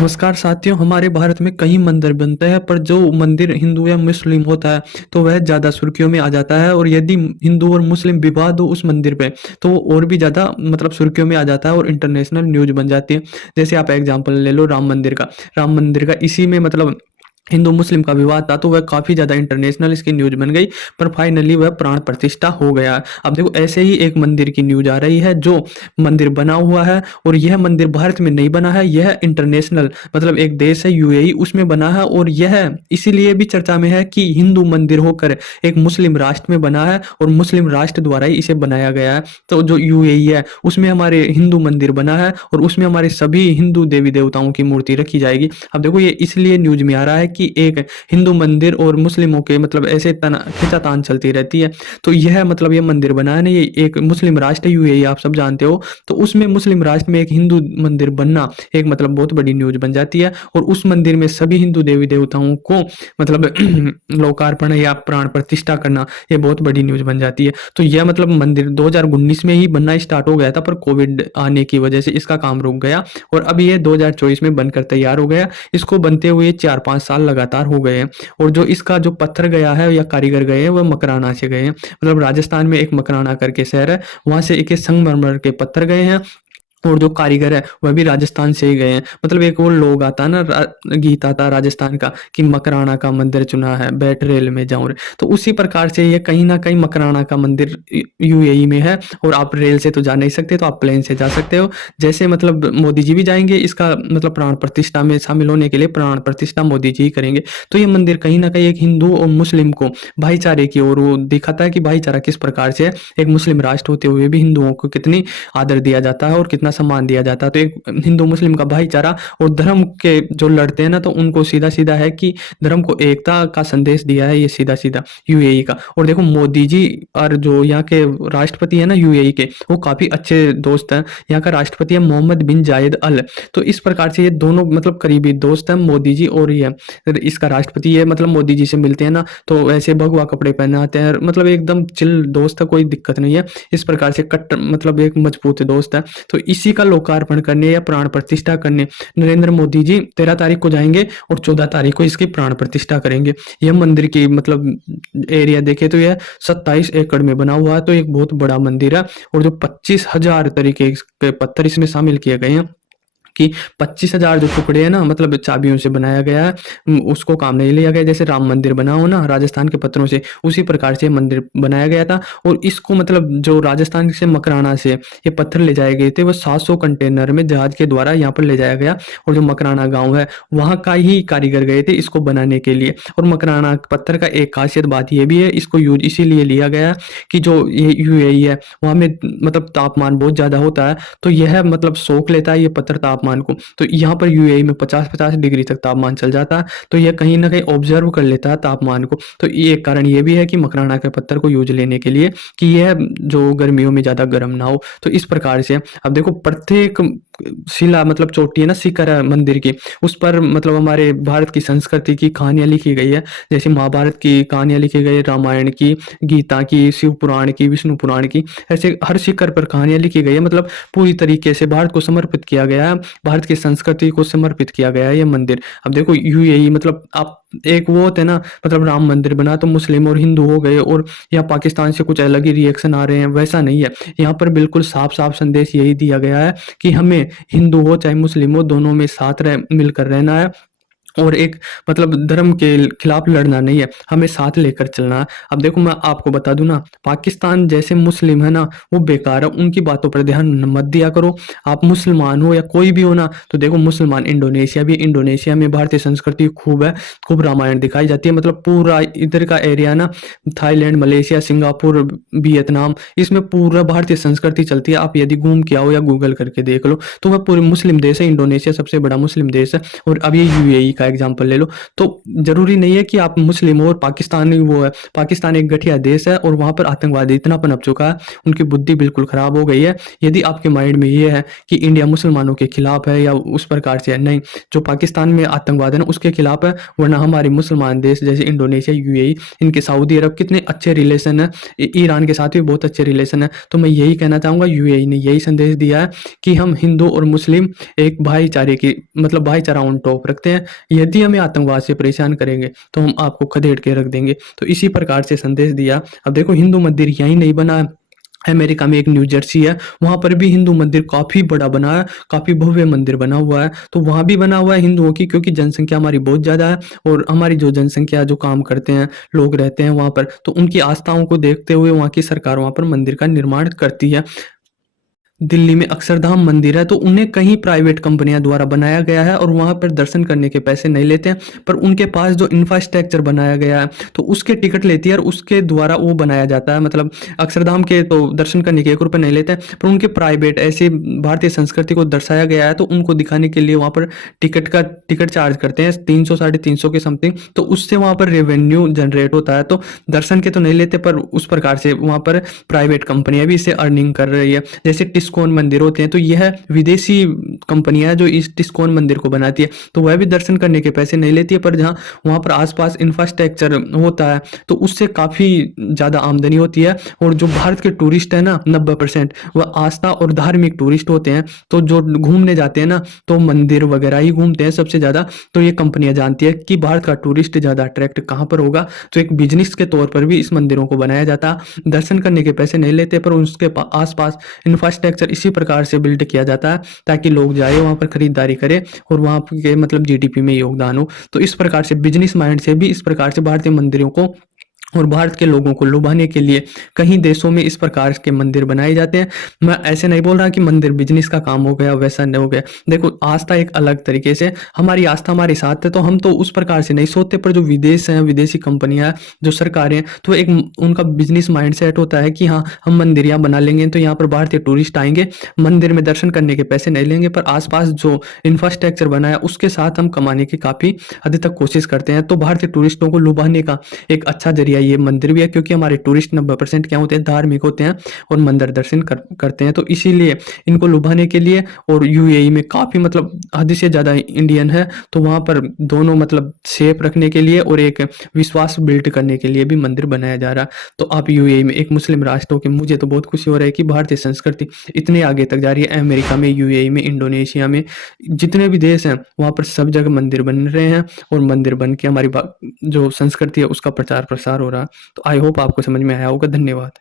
नमस्कार साथियों, हमारे भारत में कई मंदिर बनते हैं, पर जो मंदिर हिंदू या मुस्लिम होता है तो वह ज़्यादा सुर्खियों में आ जाता है। और यदि हिंदू और मुस्लिम विवाद हो उस मंदिर पे तो वो और भी ज़्यादा मतलब सुर्खियों में आ जाता है और इंटरनेशनल न्यूज़ बन जाती है। जैसे आप एग्जांपल ले लो राम मंदिर का इसी में मतलब हिंदू मुस्लिम का विवाद था, तो वह काफ़ी ज़्यादा इंटरनेशनल इसकी न्यूज़ बन गई, पर फाइनली वह प्राण प्रतिष्ठा हो गया। अब देखो ऐसे ही एक मंदिर की न्यूज़ आ रही है, जो मंदिर बना हुआ है और यह मंदिर भारत में नहीं बना है, यह इंटरनेशनल मतलब एक देश है यूएई, उसमें बना है। और यह इसीलिए भी चर्चा में है कि हिंदू मंदिर होकर एक मुस्लिम राष्ट्र में बना है और मुस्लिम राष्ट्र द्वारा ही इसे बनाया गया है। तो जो यूएई है उसमें हमारे हिंदू मंदिर बना है और उसमें हमारे सभी हिंदू देवी देवताओं की मूर्ति रखी जाएगी। अब देखो ये इसलिए न्यूज़ में आ रहा है कि एक हिंदू मंदिर और मुस्लिमों के मतलब ऐसे तना खींचातान चलती रहती है। तो यह मतलब ये मंदिर बना है ना, ये एक मुस्लिम राष्ट्र है यूएई, आप सब जानते हो। तो उसमें मुस्लिम राष्ट्र में एक हिंदू मंदिर बनना एक मतलब बहुत बड़ी न्यूज़ बन जाती है और उस मंदिर में सभी हिंदू देवी देवताओं को मतलब लोकार्पण या प्राण प्रतिष्ठा करना ये बहुत बड़ी न्यूज़ बन जाती है। तो यह मतलब मंदिर 2019 में ही बनना स्टार्ट हो गया था, पर कोविड आने की वजह से इसका काम रुक गया और अब ये 2024 में बनकर तैयार हो गया। इसको बनते हुए 4-5 साल लगातार हो गए हैं। और जो इसका जो पत्थर गया है या कारीगर गए हैं वह मकराना से गए हैं। मतलब राजस्थान में एक मकराना करके शहर है, वहाँ से एक संगमरमर के पत्थर गए हैं और जो कारीगर है वह भी राजस्थान से ही गए हैं। मतलब एक वो लोग आता है ना, गीत आता है राजस्थान का कि मकराना का मंदिर चुना है, बैठ रेल में जाऊं रे। तो उसी प्रकार से ये कहीं ना कहीं मकराना का मंदिर यूएई में है। और आप रेल से तो जा नहीं सकते, तो आप प्लेन से जा सकते हो। जैसे मतलब मोदी जी भी जाएंगे इसका मतलब प्राण प्रतिष्ठा में शामिल होने के लिए, प्राण प्रतिष्ठा मोदी जी ही करेंगे। तो ये मंदिर कहीं ना कहीं एक हिंदू और मुस्लिम को भाईचारे की ओर वो दिखाता है कि भाईचारा किस प्रकार से है। एक मुस्लिम राष्ट्र होते हुए भी हिंदुओं को कितनी आदर दिया जाता है और कितना सम्मान दिया जाता है। तो एक हिंदू मुस्लिम का भाईचारा और धर्म के जो लड़ते हैं ना, तो उनको सीधा सीधा है कि धर्म को एकता का संदेश दिया है ये सीधा सीधा यूएई का। और देखो मोदी जी और जो यहाँ के राष्ट्रपति है ना यूएई के, वो काफी अच्छे दोस्त हैं। यहाँ का राष्ट्रपति है मोहम्मद बिन जायद अल। तो इस प्रकार से ये दोनों मतलब करीबी दोस्त हैं, मोदी जी और ये इसका राष्ट्रपति। ये मतलब मोदी जी से मिलते हैं ना तो ऐसे भगवा कपड़े पहने आते हैं, मतलब एकदम चिल दोस्त है, कोई दिक्कत नहीं है। इस प्रकार से कट्टर मतलब एक मजबूत दोस्त है। तो इसी का लोकार्पण करने या प्राण प्रतिष्ठा करने नरेंद्र मोदी जी 13 तारीख को जाएंगे और 14 तारीख को इसकी प्राण प्रतिष्ठा करेंगे। यह मंदिर की मतलब एरिया देखे तो यह 27 एकड़ में बना हुआ है, तो एक बहुत बड़ा मंदिर है। और जो 25,000 तरीके के पत्थर इसमें शामिल किए गए हैं कि 25,000 जो टुकड़े हैं ना, मतलब चाबियों से बनाया गया है, उसको काम नहीं लिया गया। जैसे राम मंदिर बना हो ना राजस्थान के पत्थरों से, उसी प्रकार से मंदिर बनाया गया था। और इसको मतलब जो राजस्थान से मकराना से ये पत्थर ले जाए गए थे, वो 700 कंटेनर में जहाज के द्वारा यहाँ पर ले जाया गया। और जो मकराना गाँव है वहाँ का ही कारीगर गए थे इसको बनाने के लिए। और मकराना पत्थर का एक खासियत बात यह भी है, इसको यूज इसीलिए लिया गया कि जो ये यूएई है वहाँ में मतलब तापमान बहुत ज़्यादा होता है, तो यह मतलब सोख लेता है ये पत्थर तापमान को। तो यहाँ पर यूएई में 50-50 डिग्री तक तापमान चल जाता है, तो यह कहीं ना कहीं ऑब्जर्व कर लेता है तापमान को। तो ये एक कारण ये भी है कि मकराना के पत्थर को यूज लेने के लिए कि यह जो गर्मियों में ज्यादा गर्म ना हो। तो इस प्रकार से अब देखो प्रत्येक शिला मतलब चोटी है ना, शिखर है मंदिर की, उस पर मतलब हमारे भारत की संस्कृति की कहानियां लिखी गई है। जैसे महाभारत की कहानियां लिखी गई, रामायण की, गीता की, शिव पुराण की, विष्णु पुराण की, ऐसे हर शिखर पर कहानियां लिखी गई है। मतलब पूरी तरीके से भारत को समर्पित किया गया है, भारत की संस्कृति को समर्पित किया गया है ये मंदिर। अब देखो यूएई मतलब आप एक वो होते हैं ना, मतलब राम मंदिर बना तो मुस्लिम और हिंदू हो गए और यहाँ पाकिस्तान से कुछ अलग ही रिएक्शन आ रहे हैं, वैसा नहीं है। यहाँ पर बिल्कुल साफ साफ संदेश यही दिया गया है कि हमें हिंदू हो चाहे मुस्लिम हो, दोनों में साथ मिलकर रहना है और एक मतलब धर्म के खिलाफ लड़ना नहीं है, हमें साथ लेकर चलना है। अब देखो मैं आपको बता दूं ना, पाकिस्तान जैसे मुस्लिम है ना वो बेकार है, उनकी बातों पर ध्यान मत दिया करो। आप मुसलमान हो या कोई भी हो ना, तो देखो मुसलमान इंडोनेशिया भी, इंडोनेशिया में भारतीय संस्कृति खूब है, खूब रामायण दिखाई जाती है। मतलब पूरा इधर का एरिया ना, थाईलैंड, मलेशिया, सिंगापुर, वियतनाम, इसमें पूरा भारतीय संस्कृति चलती है। आप यदि घूम के आओ या गूगल करके देख लो तो वह पूरे मुस्लिम देश है। इंडोनेशिया सबसे बड़ा मुस्लिम देश है और अब ये यूएई का एग्जाम्पल ले लो। तो ज़रूरी नहीं है कि आप मुस्लिम हो और पाकिस्तानी वो है, पाकिस्तान एक घटिया देश है और वहाँ पर आतंकवादी इतना पनप चुका है, उनकी बुद्धि बिल्कुल ख़राब हो गई है। यदि आपके माइंड में ये है कि इंडिया मुसलमानों के खिलाफ है या उस प्रकार से है, नहीं, जो पाकिस्तान में आतंकवाद है ना उसके खिलाफ है, वरना हमारे मुसलमान देश जैसे इंडोनेशिया, यूएई, इनके सऊदी अरब कितने अच्छे रिलेशन है, ईरान के साथ भी बहुत अच्छे रिलेशन है। तो मैं यही कहना चाहूँगा, यूएई ने यही संदेश दिया है कि हम हिंदू और मुस्लिम एक भाईचारे की मतलब भाईचारा ऑन टॉप रखते हैं, यदि हमें आतंकवाद से परेशान करेंगे तो हम आपको खदेड़ के रख देंगे। तो इसी प्रकार से संदेश दिया। अब देखो हिंदू मंदिर यहीं नहीं बना है, अमेरिका में एक न्यू जर्सी है, वहाँ पर भी हिंदू मंदिर काफ़ी बड़ा बना है, काफ़ी भव्य मंदिर बना हुआ है। तो वहाँ भी बना हुआ है हिंदुओं की, क्योंकि जनसंख्या हमारी बहुत ज़्यादा है और हमारी जो जनसंख्या जो काम करते हैं, लोग रहते हैं वहाँ पर, तो उनकी आस्थाओं को देखते हुए वहाँ की सरकार वहाँ पर मंदिर का निर्माण करती है। दिल्ली में अक्षरधाम मंदिर है, तो उन्हें कहीं प्राइवेट कंपनियां द्वारा बनाया गया है और वहां पर दर्शन करने के पैसे नहीं लेते हैं, पर उनके पास जो इंफ्रास्ट्रक्चर बनाया गया है तो उसके टिकट लेती है और उसके द्वारा वो बनाया जाता है। मतलब अक्षरधाम के तो दर्शन करने के 1 रुपये नहीं लेते हैं, पर उनके प्राइवेट ऐसे भारतीय संस्कृति को दर्शाया गया है तो उनको दिखाने के लिए वहाँ पर टिकट चार्ज करते हैं 300 साढ़े 300 के समथिंग, तो उससे वहाँ पर रेवेन्यू जनरेट होता है। तो दर्शन के तो नहीं लेते, पर उस प्रकार से वहाँ पर प्राइवेट कंपनियां भी इससे अर्निंग कर रही है। जैसे टिस्कोन मंदिर होते हैं, तो यह विदेशी कंपनियां जो इस टिस्कोन मंदिर को बनाती है, तो वह भी दर्शन करने के पैसे नहीं लेती है, पर जहाँ वहाँ पर आसपास इंफ्रास्ट्रक्चर होता है तो उससे काफ़ी ज़्यादा आमदनी होती है। और जो भारत के टूरिस्ट है ना 90% वह आस्था और धार्मिक टूरिस्ट होते हैं, तो जो घूमने जाते हैं ना तो मंदिर वगैरह ही घूमते हैं सबसे ज़्यादा। तो ये कंपनियां जानती है कि भारत का टूरिस्ट ज़्यादा अट्रैक्ट कहाँ पर होगा, तो एक बिजनेस के तौर पर भी इस मंदिरों को बनाया जाता है। दर्शन करने के पैसे नहीं लेते, पर उसके आसपास इंफ्रास्ट्रक्चर इसी प्रकार से बिल्ड किया जाता है ताकि लोग जाए वहाँ पर खरीदारी करें और वहाँ के मतलब जीडीपी में योगदान हो। तो इस प्रकार से बिजनेस माइंड से भी इस प्रकार से भारतीय मंदिरों को और भारत के लोगों को लुभाने के लिए कई देशों में इस प्रकार के मंदिर बनाए जाते हैं। मैं ऐसे नहीं बोल रहा कि मंदिर बिजनेस का काम हो गया, वैसा नहीं हो गया। देखो आस्था एक अलग तरीके से, हमारी आस्था हमारे साथ है तो हम तो उस प्रकार से नहीं सोचते, पर जो विदेश हैं, विदेशी कंपनियां हैं, जो सरकारें हैं, तो एक उनका बिजनेस माइंड सेट होता है कि हाँ हम मंदिर यहाँ बना लेंगे तो यहाँ पर भारतीय टूरिस्ट आएंगे, मंदिर में दर्शन करने के पैसे नहीं लेंगे, पर आसपास जो इंफ्रास्ट्रक्चर बना है उसके साथ हम कमाने की काफ़ी हद तक कोशिश करते हैं। तो भारतीय टूरिस्टों को लुभाने का एक अच्छा जरिया ये मंदिर भी है, क्योंकि हमारे टूरिस्ट 90% क्या होते हैं, धार्मिक होते हैं और मंदिर दर्शन करते हैं। तो इसीलिए इनको लुभाने के लिए, और यूएई में काफ़ी मतलब हद से ज़्यादा इंडियन है, तो वहाँ पर दोनों मतलब सेफ रखने के लिए और एक विश्वास बिल्ड करने के लिए भी मंदिर बनाया जा रहा है। तो आप यूएई में एक मुस्लिम राष्ट्र हो के मुझे तो बहुत खुशी हो रहा है कि भारतीय संस्कृति इतने आगे तक जा रही है। अमेरिका में, यूएई में, इंडोनेशिया में, जितने भी देश हैं वहाँ पर सब जगह मंदिर बन रहे हैं और मंदिर बन के हमारी जो संस्कृति है उसका प्रचार प्रसार हो रहा है। तो आई होप आपको समझ में आया होगा। धन्यवाद।